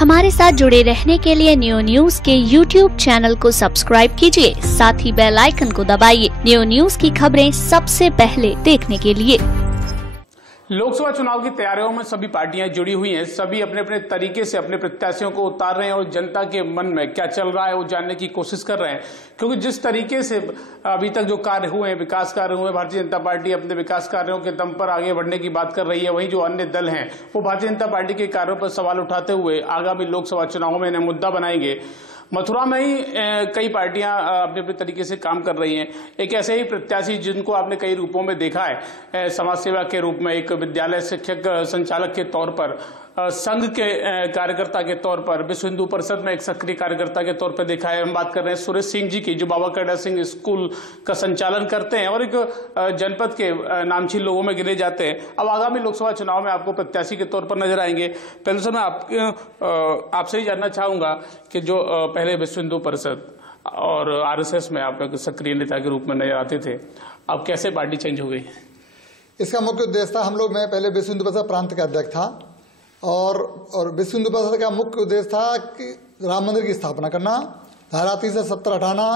हमारे साथ जुड़े रहने के लिए न्यू न्यूज के YouTube चैनल को सब्सक्राइब कीजिए, साथ ही बेल आइकन को दबाइए न्यू न्यूज की खबरें सबसे पहले देखने के लिए। लोकसभा चुनाव की तैयारियों में सभी पार्टियां जुड़ी हुई हैं। सभी अपने अपने तरीके से अपने प्रत्याशियों को उतार रहे हैं और जनता के मन में क्या चल रहा है वो जानने की कोशिश कर रहे हैं, क्योंकि जिस तरीके से अभी तक जो कार्य हुए हैं, विकास कार्य हुए, भारतीय जनता पार्टी अपने विकास कार्यों के दम पर आगे बढ़ने की बात कर रही है। वहीं जो अन्य दल हैं वो भारतीय जनता पार्टी के कार्यों पर सवाल उठाते हुए आगामी लोकसभा चुनावों में इन्हें मुद्दा बनाएंगे। मथुरा में ही कई पार्टियां अपने अपने तरीके से काम कर रही हैं। एक ऐसे ही प्रत्याशी जिनको आपने कई रूपों में देखा है, समाज सेवा के रूप में, एक विद्यालय शिक्षक संचालक के तौर पर, संघ के कार्यकर्ता के तौर पर, विश्व हिंदू परिषद में एक सक्रिय कार्यकर्ता के तौर पर देखा है। हम बात कर रहे हैं सुरेश सिंह जी की, जो बाबा कड़ा सिंह स्कूल का संचालन करते हैं और एक जनपद के नामचीन लोगों में गिने जाते हैं। अब आगामी लोकसभा चुनाव में आपको प्रत्याशी के तौर पर नजर आएंगे। पहले से मैं आपसे ही जानना चाहूंगा कि जो पहले विश्व हिंदू परिषद और RSS में आप सक्रिय नेता के रूप में नजर आते थे, अब कैसे पार्टी चेंज हो गई? इसका मुख्य उद्देश्य था, हम लोग, मैं पहले विश्व हिंदू परिषद प्रांत का अध्यक्ष था और विश्व हिंदू परिषद का मुख्य उद्देश्य था कि राम मंदिर की स्थापना करना, धारा 370 हटाना,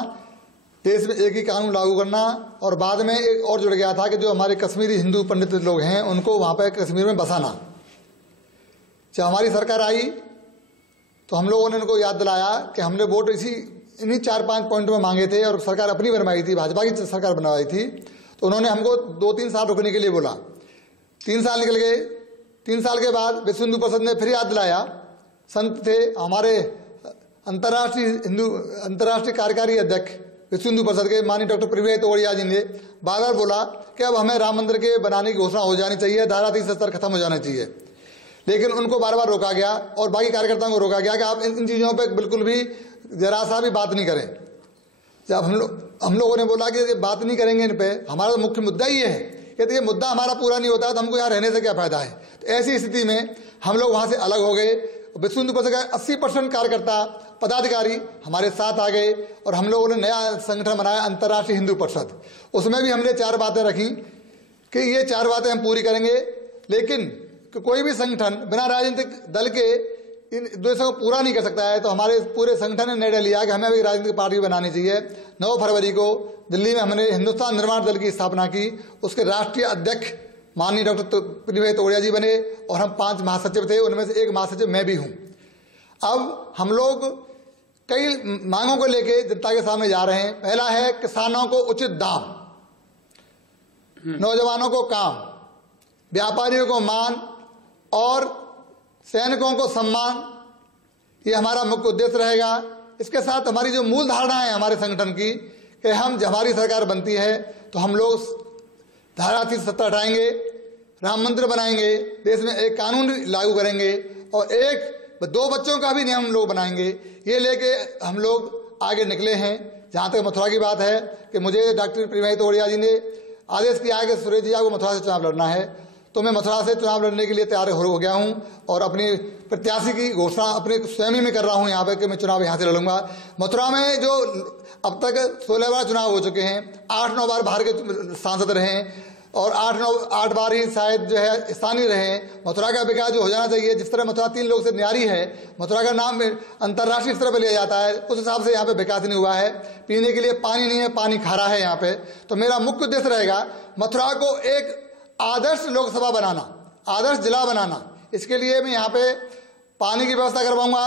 देश में एक ही कानून लागू करना, और बाद में एक और जुड़ गया था कि जो हमारे कश्मीरी हिंदू पंडित लोग हैं उनको वहां पर कश्मीर में बसाना। जब हमारी सरकार आई तो हम लोगों ने उनको याद दिलाया कि हमने वोट इन्हीं 4-5 पॉइंट में मांगे थे और सरकार अपनी बनवाई थी, भाजपा की सरकार बनवाई थी, तो उन्होंने हमको 2-3 साल रुकने के लिए बोला। 3 साल निकल गए। 3 साल के बाद विश्व हिंदू परिषद ने फिर याद दिलाया। संत थे हमारे अंतर्राष्ट्रीय कार्यकारी अध्यक्ष विश्व हिंदू परिषद के माननीय डॉक्टर प्रीवेद तोड़िया जी ने बार बार बोला कि अब हमें राम मंदिर के बनाने की घोषणा हो जानी चाहिए, धारा 370 खत्म हो जाना चाहिए। लेकिन उनको बार बार रोका गया और बाकी कार्यकर्ताओं को रोका गया कि आप इन चीजों पर बिल्कुल भी जरा सा भी बात नहीं करें। जब हम लोगों ने बोला कि बात नहीं करेंगे इन पे, हमारा तो मुख्य मुद्दा ही है कि ये मुद्दा हमारा पूरा नहीं होता है तो हमको यहाँ रहने से क्या फायदा है। तो ऐसी स्थिति में हम लोग वहां से अलग हो गए। विश्व हिंदू परिषद का 80% कार्यकर्ता पदाधिकारी हमारे साथ आ गए और हम लोगों ने नया संगठन बनाया, अंतर्राष्ट्रीय हिंदू परिषद। उसमें भी हमने 4 बातें रखी कि ये 4 बातें हम पूरी करेंगे, लेकिन कोई भी संगठन बिना राजनीतिक दल के इन उद्देश्यों को पूरा नहीं कर सकता है। तो हमारे पूरे संगठन ने निर्णय लिया कि हमें अभी राजनीतिक पार्टी बनानी चाहिए। 9 फरवरी को दिल्ली में हमने हिंदुस्तान निर्माण दल की स्थापना की। उसके राष्ट्रीय अध्यक्ष माननीय डॉक्टर प्रीवेद तोड़िया जी बने और हम 5 महासचिव थे, उनमें से एक महासचिव मैं भी हूं। अब हम लोग कई मांगों को लेके जनता के सामने जा रहे हैं। पहला है किसानों को उचित दाम, नौजवानों को काम, व्यापारियों को मान और सैनिकों को सम्मान। ये हमारा मुख्य उद्देश्य रहेगा। इसके साथ हमारी जो मूल धारणा है हमारे संगठन की कि जब हमारी सरकार बनती है तो हम लोग धारा 370 हटाएंगे, राम मंदिर बनाएंगे, देश में एक कानून लागू करेंगे और 2 बच्चों का भी नियम हम लोग बनाएंगे। ये लेके हम लोग आगे निकले हैं। जहां तक मथुरा की बात है कि मुझे डॉक्टर प्रीवेद तोड़िया जी ने आदेश किया है कि सुरेश जी आपको मथुरा से चुनाव लड़ना है, तो मैं मथुरा से चुनाव लड़ने के लिए तैयार हो गया हूं और अपनी प्रत्याशी की घोषणा अपने स्वयं ही में कर रहा हूं यहाँ पे कि मैं चुनाव यहाँ से लड़ूंगा। मथुरा में जो अब तक 16 बार चुनाव हो चुके हैं, 8-9 बार बाहर के सांसद रहे हैं और 8 बार ही शायद जो है स्थानीय रहे। मथुरा का विकास जो हो जाना चाहिए, जिस तरह मथुरा 3 लोग से न्यारी है, मथुरा का नाम अंतर्राष्ट्रीय स्तर पर लिया जाता है, उस हिसाब से यहाँ पे विकास नहीं हुआ है। पीने के लिए पानी नहीं है, पानी खारा है यहाँ पे। तो मेरा मुख्य उद्देश्य रहेगा मथुरा को एक आदर्श लोकसभा बनाना, आदर्श जिला बनाना। इसके लिए मैं यहाँ पे पानी की व्यवस्था करवाऊंगा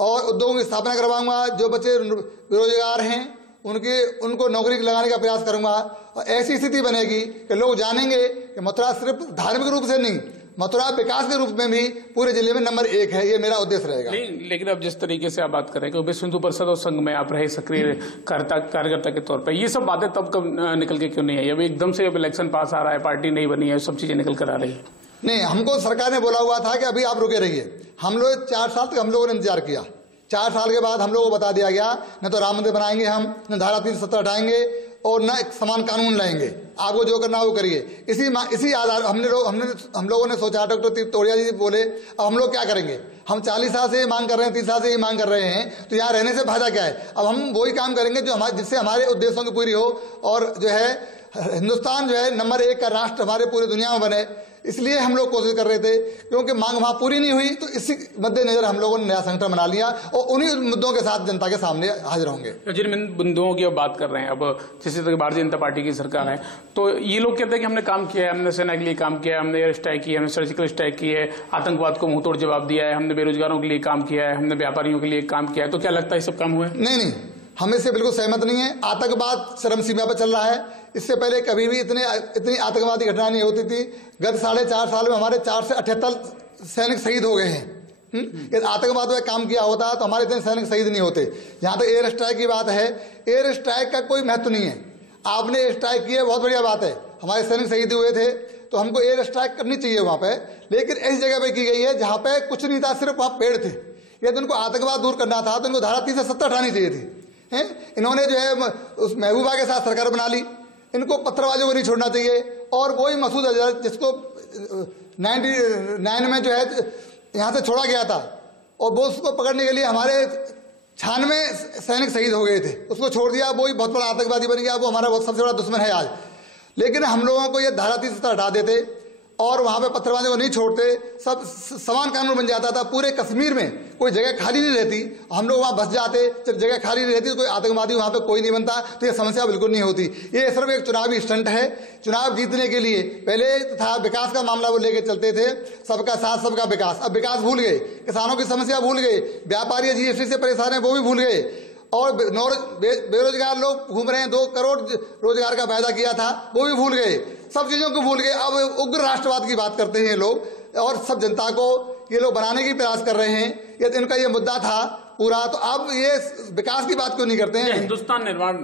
और उद्योगों की स्थापना करवाऊंगा। जो बच्चे बेरोजगार हैं उनको नौकरी लगाने का प्रयास करूंगा और ऐसी स्थिति बनेगी कि लोग जानेंगे कि मथुरा सिर्फ धार्मिक रूप से नहीं, मथुरा विकास के रूप में भी पूरे जिले में नंबर 1 है। ये मेरा उद्देश्य रहेगा। लेकिन अब जिस तरीके से आप बात करें कि विश्व हिंदू परिषद और संघ में आप रहे सक्रिय कार्यकर्ता के तौर पर, ये सब बातें तब कब निकल के क्यों नहीं है? अभी एकदम से इलेक्शन पास आ रहा है, पार्टी नहीं बनी है, सब चीजें निकल कर आ रही है। नहीं, हमको सरकार ने बोला हुआ था कि अभी आप रुके रहिए। हम लोग 4 साल तक हम लोगों ने इंतजार किया। 4 साल के बाद हम लोगों को बता दिया गया न तो राम मंदिर बनाएंगे हम, न धारा 370 हटाएंगे और न एक समान कानून लाएंगे। आपको जो करना वो करिए। इसी आधार हम लोगों ने सोचा, डॉक्टर तोड़िया जी बोले अब हम लोग क्या करेंगे? हम 40 साल से मांग कर रहे हैं, 30 साल से ये मांग कर रहे हैं, तो यहाँ रहने से फायदा क्या है? अब हम वही काम करेंगे जिससे हमारे उद्देश्यों की पूरी हो और जो है हिंदुस्तान जो है नंबर 1 का राष्ट्र हमारे पूरी दुनिया में बने। इसलिए हम लोग कोशिश कर रहे थे, क्योंकि मांग वहां पूरी नहीं हुई, तो इसी मद्देनजर हम लोगों ने नया संगठन बना लिया और उन्हीं मुद्दों के साथ जनता के सामने हाजिर होंगे। जिन बिंदुओं की अब बात कर रहे हैं, अब जिस तरह भारतीय जनता पार्टी की सरकार है, तो ये लोग कहते हैं कि हमने काम किया है, हमने सेना के लिए काम किया है, हमने एयर स्ट्राइक की है, हमने सर्जिकल स्ट्राइक की है, आतंकवाद को मुंहतोड़ जवाब दिया है, हमने बेरोजगारों के लिए काम किया है, हमने व्यापारियों के लिए काम किया है। तो क्या लगता है ये सब काम हुआ है? नहीं, हम इससे बिल्कुल सहमत नहीं है। आतंकवाद चरम सीमा पर चल रहा है। इससे पहले कभी भी इतनी आतंकवादी घटना नहीं होती थी। गत 4.5 साल में हमारे 4 से 78 सैनिक शहीद हो गए हैं। यदि आतंकवाद में काम किया होता तो हमारे इतने सैनिक शहीद नहीं होते। जहां तक एयर स्ट्राइक की बात है, एयर स्ट्राइक का कोई महत्व नहीं है। आपने एयर स्ट्राइक की है, बहुत बढ़िया बात है, हमारे सैनिक शहीद हुए थे, तो हमको एयर स्ट्राइक करनी चाहिए वहां पे, लेकिन ऐसी जगह पे की गई है जहां पे कुछ नहीं था, सिर्फ वहां पेड़ थे। यदि उनको आतंकवाद दूर करना था तो इनको धारा 3 से 70 हटानी चाहिए थी। इन्होंने जो है उस महबूबा के साथ सरकार बना ली। इनको पत्थरबाजों को नहीं छोड़ना चाहिए। और वही मसूद अजहर जिसको 99 में जो है यहां से छोड़ा गया था, और वो उसको पकड़ने के लिए हमारे 96 सैनिक शहीद हो गए थे, उसको छोड़ दिया, वो ही बहुत बड़ा आतंकवादी बन गया, वो हमारा सबसे बड़ा दुश्मन है आज। लेकिन हम लोगों को ये धारा 3 से हटा देते और वहां पे पत्थरबाजों को नहीं छोड़ते, सब समान कानून बन जाता था। पूरे कश्मीर में कोई जगह खाली नहीं रहती, हम लोग वहां बस जाते। जब जगह खाली नहीं रहती तो कोई आतंकवादी वहां पे कोई नहीं बनता, तो ये समस्या बिल्कुल नहीं होती। ये सिर्फ एक चुनावी स्टंट है। चुनाव जीतने के लिए पहले था विकास का मामला वो लेके चलते थे, सबका साथ सबका विकास। अब विकास भूल गए, किसानों की समस्या भूल गए, व्यापारी जीएसटी से परेशान है वो भी भूल गए, और बेरोजगार लोग घूम रहे हैं, 2 करोड़ रोजगार का वायदा किया था वो भी भूल गए, सब चीजों को भूल गए। अब उग्र राष्ट्रवाद की बात करते हैं ये लोग, और सब जनता को ये लोग बनाने की प्रयास कर रहे हैं। ये इनका ये मुद्दा था पूरा, तो अब ये विकास की बात क्यों नहीं करते हैं? हिंदुस्तान निर्माण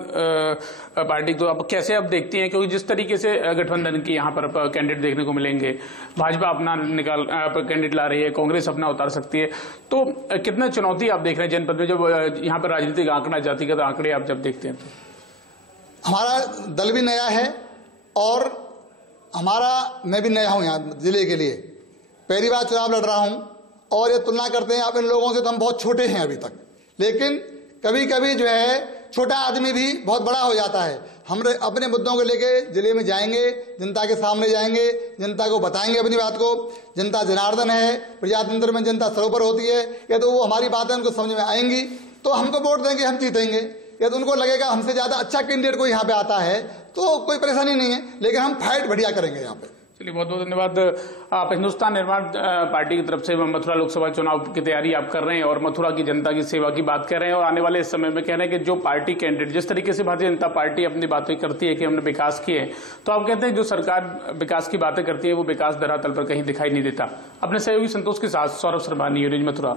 पार्टी तो अब कैसे अब देखती हैं, क्योंकि जिस तरीके से गठबंधन की यहाँ पर कैंडिडेट देखने को मिलेंगे, भाजपा अपना कैंडिडेट ला रही है, कांग्रेस अपना उतार सकती है, तो कितना चुनौती आप देख रहे हैं जनपद में, जब यहाँ पर राजनीतिक आंकड़ा, जातिगत आंकड़े आप जब देखते हैं? तो हमारा दल भी नया है और मैं भी नया हूं यहाँ जिले के लिए, पहली बार चुनाव लड़ रहा हूं, और ये तुलना करते हैं आप इन लोगों से तो हम बहुत छोटे हैं अभी तक, लेकिन कभी कभी जो है छोटा आदमी भी बहुत बड़ा हो जाता है। हम अपने मुद्दों को लेके जिले में जाएंगे, जनता के सामने जाएंगे, जनता को बताएंगे अपनी बात को। जनता जनार्दन है, प्रजातंत्र में जनता सरोवर होती है। या तो वो हमारी बातें उनको समझ में आएंगी तो हमको वोट देंगे, हम जीतेंगे। या तो उनको लगेगा हमसे ज्यादा अच्छा कैंडिडेट कोई यहाँ पे आता है तो कोई परेशानी नहीं है, लेकिन हम फाइट बढ़िया करेंगे यहाँ पे। चलिए, बहुत बहुत धन्यवाद। आप हिंदुस्तान निर्माण पार्टी की तरफ से मथुरा लोकसभा चुनाव की तैयारी आप कर रहे हैं और मथुरा की जनता की सेवा की बात कर रहे हैं, और आने वाले समय में कह रहे हैं कि जो पार्टी कैंडिडेट जिस तरीके से भारतीय जनता पार्टी अपनी बातें करती है कि हमने विकास किए, तो आप कहते हैं जो सरकार विकास की बातें करती है वो विकास धरातल पर कहीं दिखाई नहीं देता। अपने सहयोगी संतोष के साथ सौरभ शर्मा, न्यूज़ मथुरा।